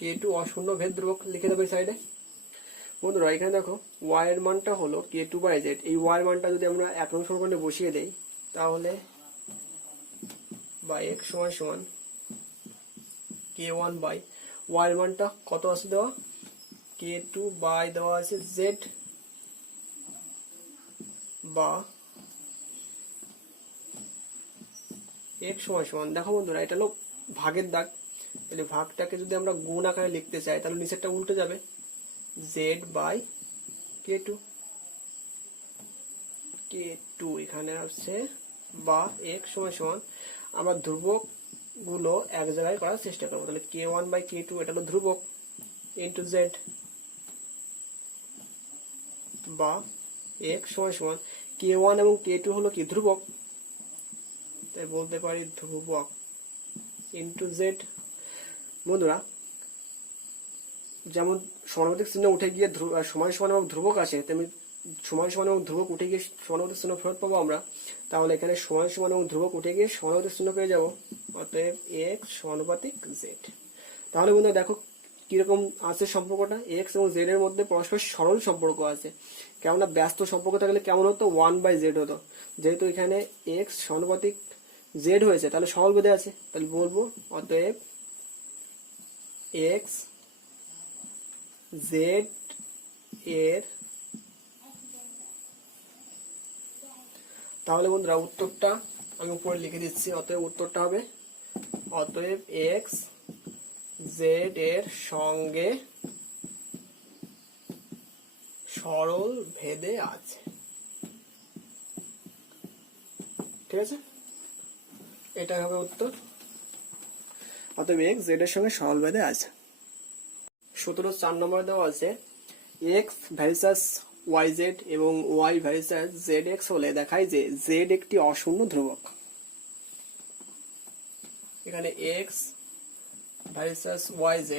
k2 অশূন্য ভেদ ধ্রুবক লিখে দেবে সাইডে। বন্ধুরা এখানে দেখো y এর মানটা হলো k2/z, এই y এর মানটা যদি আমরা 1 নং সমীকরণে বসিয়ে দেই তাহলে বা x সমান সমান k1/y এর মানটা কত আছে দেওয়া, k2/, দেওয়া আছে z, বা x সমান সমান, দেখো বন্ধুরা এটা হলো ভাগের দাগ, তাহলে ভাগটাকে যদি আমরা গুণ আকারে লিখতে চাই তাহলে নিচেরটা উল্টে যাবে, z/k2 এখানে আসছে, বা x সমান সমান আমরা ধ্রুবক গুলো এক জায়গায় করার চেষ্টা করবো। তাহলে k1/k2 এটা হলো ধ্রুবক ইন্টু z, বা x সমান সমান k1 এবং k2 হলো কি ধ্রুবক, তাই বলতে পারি ধ্রুবক ইন্টু z। বন্ধুরা যেমন সমানুপাতিক চিহ্ন উঠে গিয়ে সমান সমান এবং ধ্রুবক আসে, তেমনি সমান সমান এবং ধ্রুবক উঠে গিয়ে সমানুপাতিক চিহ্ন ফেরত পাবো আমরা। তাহলে এখানে সমান সমান এবং ধ্রুবক উঠে গিয়ে সমানুপাতিক চিহ্ন পেয়ে যাবো, অতএব x সমানুপাতিক z। তাহলে বন্ধুরা দেখো কিরকম আছে সম্পর্কটা, x এবং z এর মধ্যে পরস্পর সরল সম্পর্ক আছে। কেননা ব্যস্ত সম্পর্ক থাকলে কেমন হতো, 1/z হতো, যেহেতু এখানে x সমানুপাতিক z হয়েছে তাহলে সরল বেঁধে আছে, তাহলে বলবো অতএব x z এর, তাহলে বন্ধুরা উত্তরটা আমি উপরে লিখে দিচ্ছি, অতএব উত্তরটা হবে অতএব x z এর সঙ্গে সরল ভেদে আছে। ঠিক আছে, এটা হবে উত্তর, অতএব x z এর সঙ্গে সরল ভেদে আছে। 17 নম্বরে দেওয়া আছে x ভার্সাস yz এবং y ভার্সাস zx হলে দেখায় যে z একটি অশূন্য ধ্রুবক। এখানে x ভার্সাস yz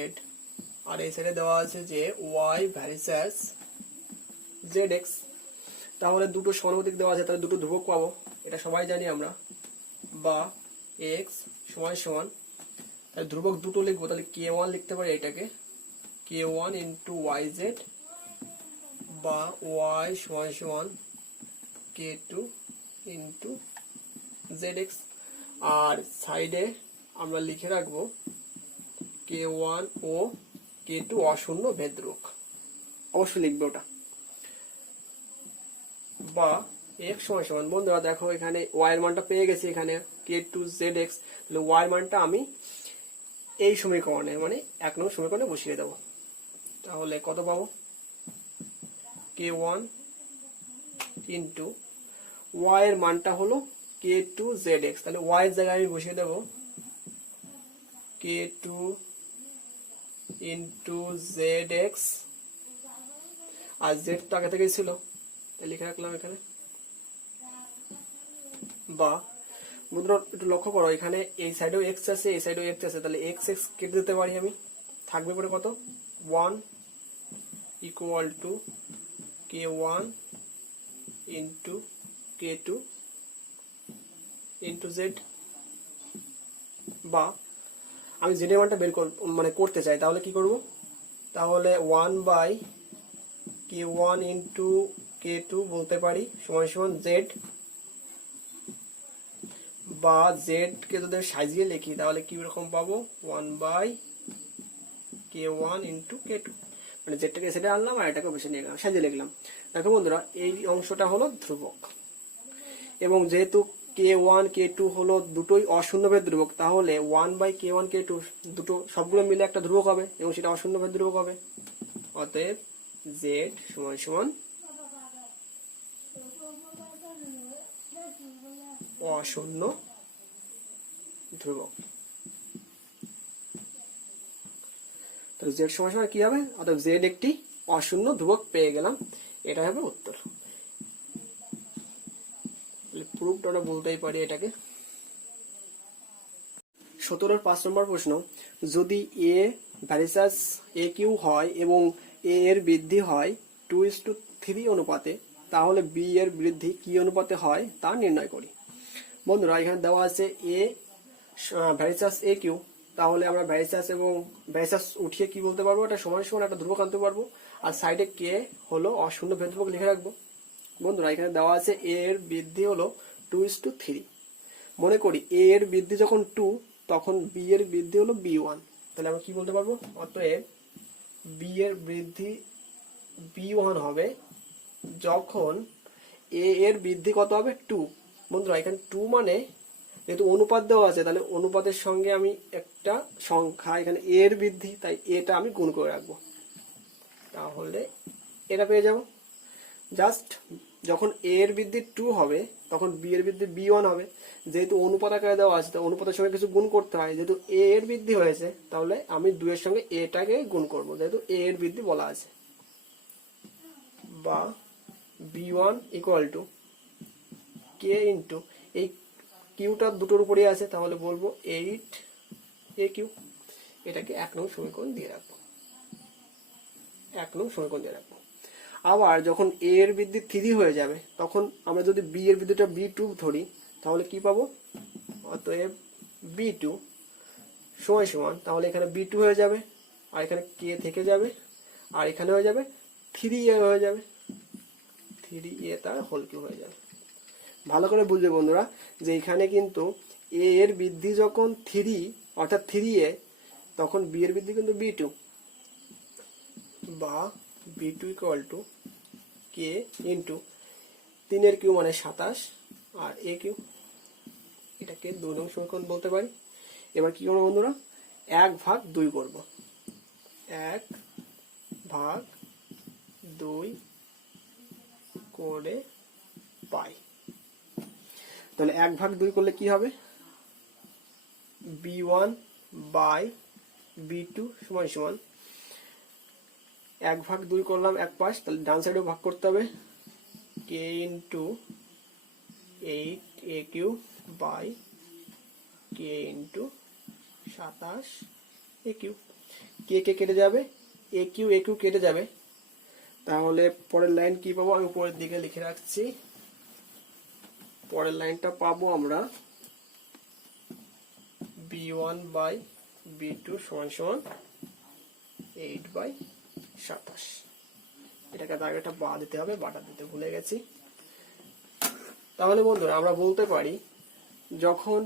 আর এই সাইডে দেওয়া আছে যে y ভার্সাস zx, তাহলে দুটো সমানুপাতিক দেওয়া আছে, তাহলে দুটো ধ্রুবক পাবো, এটা সবাই জানি আমরা, বা x সমান সমান তাহলে ধ্রুবক দুটো লিখবো, তাহলে k1 লিখতে পারি এটাকে k1 ইন্টু yz, বা y সমান সমান k2 ইন্টু zx। আর সাইডে আমরা লিখে রাখবো k1 ও k2 অশূন্য ভেদ ধ্রুবক, অবশ্যই লিখবে ওটা, বা x সমান সমান। বন্ধুরা দেখো এখানে y এর মানটা পেয়ে গেছি, এখানে k2 zx, তাহলে y এর মানটা আমি এই সমীকরণে মানে 1 নং সমীকরণে বসিয়ে দেবো, তাহলে কত পাবো, k1 ইন্টু y এর মানটা হলো k2 zx, তাহলে y এর জায়গায় আমি বসিয়ে দেবো k2 ইন্টু zx, আর z তো আগে থেকেই ছিল তাই লিখে রাখলাম এখানে, বা বন্ধুরা একটু লক্ষ্য করো এখানে এই সাইডেও x আছে এই সাইডেও x আছে, তাহলে x x কেটে দিতে পারি আমি, থাকবে পরে কত 1 equal to k1 into k2 into z, বা আমি z এর মানটা বের মানে করতে চাই, তাহলে কি করব, তাহলে 1/k1 ইন্টু k2 বলতে পারি সমান সমান z, বা z কে যদি সাজিয়ে লিখি তাহলে কি রকম পাবো 1/k1 * k2, মানে জেডটাকে সেটা আনলাম আর এটাকে বেশি নিয়ে গেলাম, সাজিয়ে লিখলাম। দেখো বন্ধুরা এই অংশটা হলো ধ্রুবক, এবং যেহেতু k1 k2 হলো দুটোই অশূন্যভেদ ধ্রুবক, তাহলে 1/k1 k2 দুটো সবগুলো মিলে একটা ধ্রুবক হবে এবং সেটা অশূন্যভেদ ধ্রুবক হবে। অতএব z সমান সমান অশূন্য ধ্রুবক। তো z সমান সমান কি হবে, অর্থাৎ z একটি অশূন্য ধ্রুবক পেয়ে গেলাম, এটা হবে উত্তর। প্রুফটা আমরা বলতেই পারি এটাকে। 17 5 নম্বর প্রশ্ন, যদি a ভার্সাস aq হয় এবং a এর বৃদ্ধি হয় 2:3 অনুপাতে, তাহলে b এর বৃদ্ধি কি অনুপাতে হয় তা নির্ণয় করি। বন্ধুরা এখানে দেওয়া আছে a ভার্সাস aq, তাহলে আমরা ভার্সাস এবং ভার্সাস উঠিয়ে কি বলতে পারবো, এটা সমান সমান একটা ধ্রুবক আনতে পারবো, আর সাইডে k হলো অশূন্য ভেদ ধ্রুবক লিখে রাখবো। বন্ধুরা এখানে দেওয়া আছে a এর বৃদ্ধি হলো 2:3। মনে করি a এর বৃদ্ধি যখন 2, তখন b এর বৃদ্ধি হলো b1, তাহলে আমরা কি বলতে পারবো, অতএব b এর বৃদ্ধি b1 হবে যখন a এর বৃদ্ধি কত হবে 2। বন্ধুরা এখানে 2 মানে যেহেতু অনুপাত দেওয়া আছে, তাহলে অনুপাতের সঙ্গে আমি একটা সংখ্যা এখানে a এর বৃদ্ধি, তাই এটা আমি গুণ করে রাখবো, তাহলে এটা পেয়ে যাব। জাস্ট যখন a এর বৃদ্ধি 2 হবে তখন b এর বৃদ্ধি b1 হবে, যেহেতু অনুপাত আকারে দেওয়া আছে, তো অনুপাতের সঙ্গে কিছু গুণ করতে হয়, যেহেতু a এর বৃদ্ধি হয়েছে তাহলে আমি 2 এর সঙ্গে a টাকে গুণ করব, যেহেতু a এর বৃদ্ধি বলা আছে, বা b1 = k ইন্টু এই কিউটা দুটোর উপরেই আছে, তাহলে বলবো 8aq। এটাকে 1 নং সমীকরণ দিয়ে রাখবো, 1 নং সমীকরণ দিয়ে রাখবো। আবার যখন a এর বৃদ্ধি 3 হয়ে যাবে, তখন আমরা যদি b এর বৃদ্ধিটা b2 ধরি, তাহলে কি পাবো, অতএব b2 সমান সমান, তাহলে এখানে b2 হয়ে যাবে, আর এখানে k থেকে যাবে, আর এখানে হয়ে যাবে 3a হয়ে যাবে, 3a তার হোল কিউব হয়ে যাবে। ভালো করে বুঝবে বন্ধুরা যে এখানে কিন্তু a এর বৃদ্ধি যখন 3 অর্থাৎ 3a, তখন b এর বৃদ্ধি কিন্তু b2, বা b2 = k ইন্টু 3 এর কিউ মানে 27 আর a কিউ, এটাকে 2 নং সমীকরণ বলতে পারি। এবার কি করবো বন্ধুরা, 1/2 করব, 1/2 করে পাই। তাহলে 1/2 করলে কি হবে, b1/b2 সমান সমান 1/2 করলাম এক পাশ, তাহলে ডান সাইডেও ভাগ করতে হবে, k into 8aq by k into 27aq। K কেটে যাবে, aq কেটে যাবে, তাহলে পরের লাইন কি পাবো, আমি উপরের দিকে লিখে রাখছি। পরের লাইনটা পাবো আমরা b1/b2 সমান সমান 8/27। এটাকে আগে একটা বা দিতে হবে, বাটা দিতে ভুলে গেছি। তাহলে বন্ধুরা আমরা বলতে পারি যখন,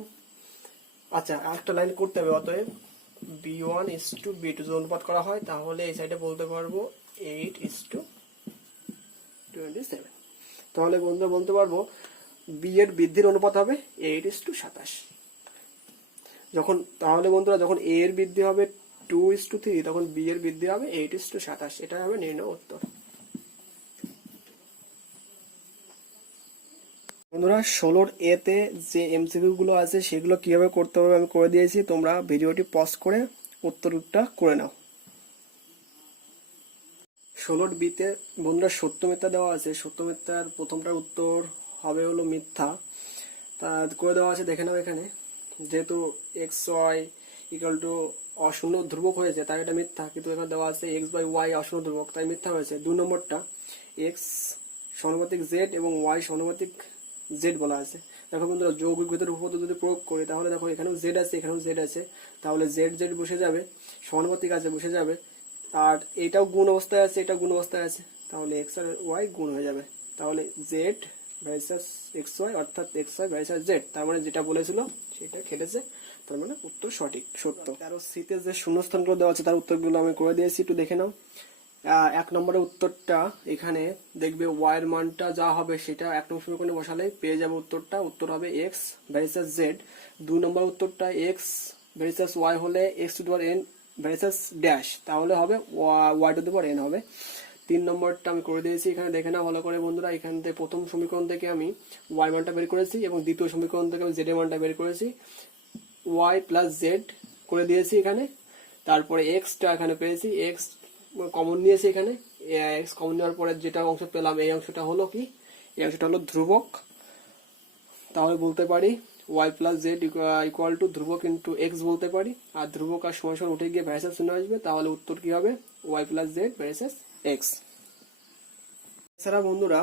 আচ্ছা একটা লাইন করতে হবে, অতএব b1:b2 যদি অনুপাত করা হয়, তাহলে এই সাইডে বলতে পারবো 8:27। তাহলে বন্ধুরা বলতে পারবো b এর বৃদ্ধির অনুপাত হবে 8:27। যখন, তাহলে বন্ধুরা যখন a এর বৃদ্ধি হবে 2:3, তখন b এর বৃদ্ধি হবে 8:27। এটা হবে নির্ণয় উত্তর। বন্ধুরা 16 এতে যে এমসিকিউ গুলো আছে সেগুলো কিভাবে করতে হবে আমি করে দিয়েছি, তোমরা ভিডিওটি পজ করে উত্তরটা করে নাও। 16 বিতে বন্ধুরা সত্য মিথ্যা দেওয়া আছে, সত্য মিথ্যার প্রথমটার উত্তর হবে হলো মিথ্যা, তা করে দেওয়া আছে দেখে নাও। এখানে যেহেতু xy = অশূন্য ধ্রুবক হয়েছে তাই এটা মিথ্যা, কিন্তু এখানে দেওয়া আছে x/y অশূন্য ধ্রুবক, তাই মিথ্যা হয়েছে। 2 নম্বরটা x সমানুপাতিক z এবং y সমানুপাতিক z বলা আছে। দেখো বন্ধুরা যৌগিক ভেদের উপপাদ্য যদি প্রয়োগ করি, তাহলে দেখো এখানেও z আছে এখানেও z আছে, তাহলে z বসে যাবে, সমানুপাতিক আছে বসে যাবে, আর এটাও গুণ অবস্থায় আছে এটাও গুণ অবস্থায় আছে, তাহলে x আর y গুণ হয়ে যাবে। তাহলে জেড ভার্সাস এক্স ওয়াই, অর্থাৎ এক্স ওয়াই ভার্সাস জেড, তার মানে যেটা বলেছিল সেটা খেলেছে, তার মানে উত্তর সঠিক, সত্য। 13C-তে যে শূন্যস্থানগুলো দেওয়া আছে তার উত্তরগুলো আমি করে দিয়েছি, একটু দেখে নাও। 1 নম্বরের উত্তরটা এখানে দেখবে ওয়াই এর মানটা যা হবে সেটা 1 নম্বর সমীকরণে বসালে পেয়ে যাবে উত্তরটা, উত্তর হবে এক্স ভার্সাস জেড। 2 নম্বর উত্তরটা এক্স ভার্সাস ওয়াই হলে x to the power n versus dash, তাহলে হবে y to the power n হবে। 3 নম্বরটা আমি করে দিয়েছি, এখানে দেখে নাও ভালো করে বন্ধুরা। এখান থেকে প্রথম সমীকরণ থেকে আমি ওয়াই মানটা বের করেছি এবং দ্বিতীয় সমীকরণ থেকে আমি জেড এর মানটা বের করেছি, ওয়াই প্লাস জেড করে দিয়েছি এখানে। তারপরে এক্সটা এখানে পেয়েছি, এক্স কমন নিয়েছি এখানে, এক্স কমন নেওয়ার পরে যেটা অংশ পেলাম এই অংশটা হলো কি, এই অংশটা হলো ধ্রুবক। তাহলে বলতে পারি y plus z equal to ধ্রুবক ইন্টু এক্স বলতে পারি, আর ধ্রুবক আর সমান সমান উঠে গিয়ে ভার্সাস শূন্য আসবে, তাহলে উত্তর কি হবে y plus z versus x. এছাড়া বন্ধুরা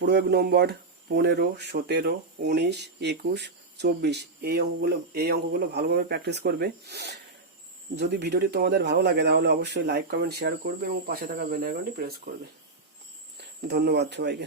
1 নম্বর, 15, 17, 19, 21, 24 এই অঙ্কগুলো ভালোভাবে প্র্যাকটিস করবে। যদি ভিডিওটি তোমাদের ভালো লাগে তাহলে অবশ্যই লাইক, কমেন্ট, শেয়ার করবে এবং পাশে থাকা বেল আইকনটি প্রেস করবে। ধন্যবাদ সবাইকে।